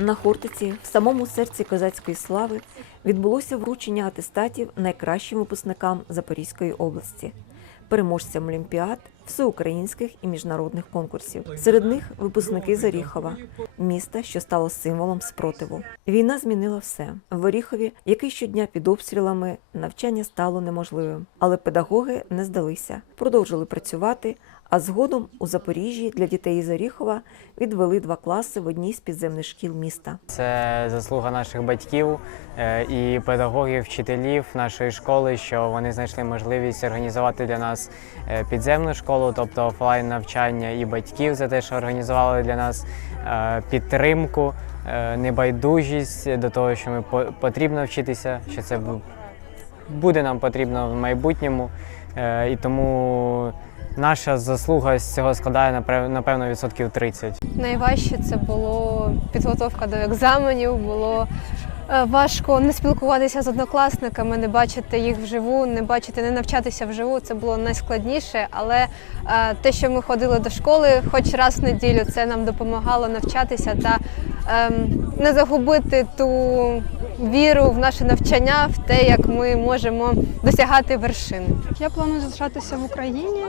На Хортиці, в самому серці козацької слави, відбулося вручення атестатів найкращим випускникам Запорізької області, переможцям олімпіад, всеукраїнських і міжнародних конкурсів. Серед них випускники з Оріхова, міста, що стало символом спротиву. Війна змінила все. В Оріхові, який щодня під обстрілами, навчання стало неможливим. Але педагоги не здалися, продовжили працювати. А згодом у Запоріжжі для дітей із Оріхова відвели два класи в одній з підземних шкіл міста. Це заслуга наших батьків е, і педагогів, вчителів нашої школи, що вони знайшли можливість організувати для нас е, підземну школу, тобто офлайн навчання, і батьків за те, що організували для нас е, підтримку, небайдужість до того, що ми по- потрібно вчитися, що це буде нам потрібно в майбутньому. Е, І тому наша заслуга з цього складає напев- напевно відсотків 30. Найважче це було підготовка до екзаменів. Було е, важко не спілкуватися з однокласниками, не бачити їх вживу, не бачити, не навчатися вживу. Це було найскладніше. Але е, те, що ми ходили до школи, хоч раз в неділю, це нам допомагало навчатися та не загубити ту віру в наше навчання, в те, як ми можемо досягати вершин. Я планую залишатися в Україні.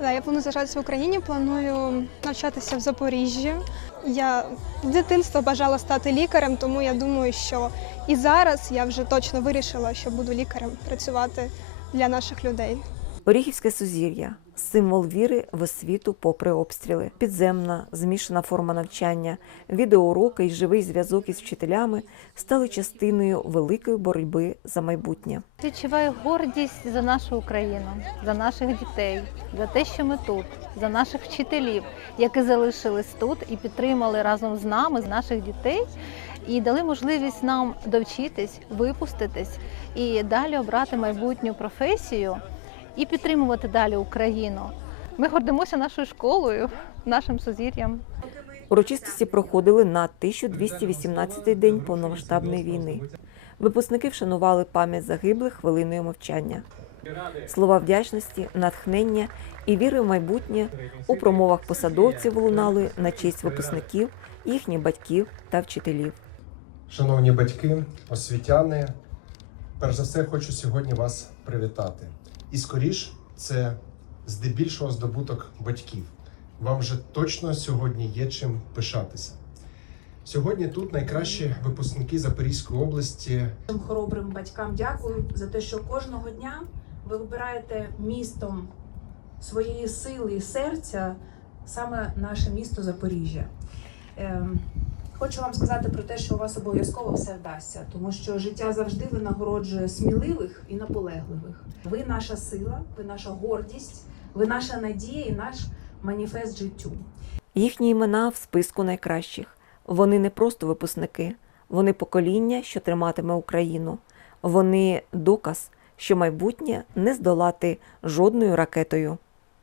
Да, я планую залишатися в Україні, планую навчатися в Запоріжжі. Я з дитинства бажала стати лікарем, тому я думаю, що і зараз я вже точно вирішила, що буду лікарем працювати для наших людей. Оріхівське сузір'я символ віри в освіту попри обстріли, підземна, змішана форма навчання, відеоуроки і живий зв'язок із вчителями стали частиною великої боротьби за майбутнє. Відчуваю гордість за нашу Україну, за наших дітей, за те, що ми тут, за наших вчителів, які залишились тут і підтримали разом з нами, з наших дітей, і дали можливість нам довчитись, випуститись і далі обрати майбутню професію і підтримувати далі Україну. Ми гордимося нашою школою, нашим сузір'ям. Урочистості проходили на 1218-й день повномасштабної війни. Випускники вшанували пам'ять загиблих хвилиною мовчання. Слова вдячності, натхнення і віри в майбутнє у промовах посадовців лунали на честь випускників, їхніх батьків та вчителів. Шановні батьки, освітяни, перш за все хочу сьогодні вас привітати. І скоріш це здебільшого здобуток батьків. Вам вже точно сьогодні є чим пишатися. Сьогодні тут найкращі випускники Запорізької області Цим хоробрим батькам дякую за те, що кожного дня ви вибираєте містом своєї сили і серця саме наше місто Запоріжжя. Хочу вам сказати про те, що у вас обов'язково все вдасться, тому що життя завжди винагороджує сміливих і наполегливих. Ви наша сила, ви наша гордість, ви наша надія і наш маніфест життю. Їхні імена в списку найкращих. Вони не просто випускники, вони покоління, що триматиме Україну. Вони доказ, що майбутнє не здолати жодною ракетою.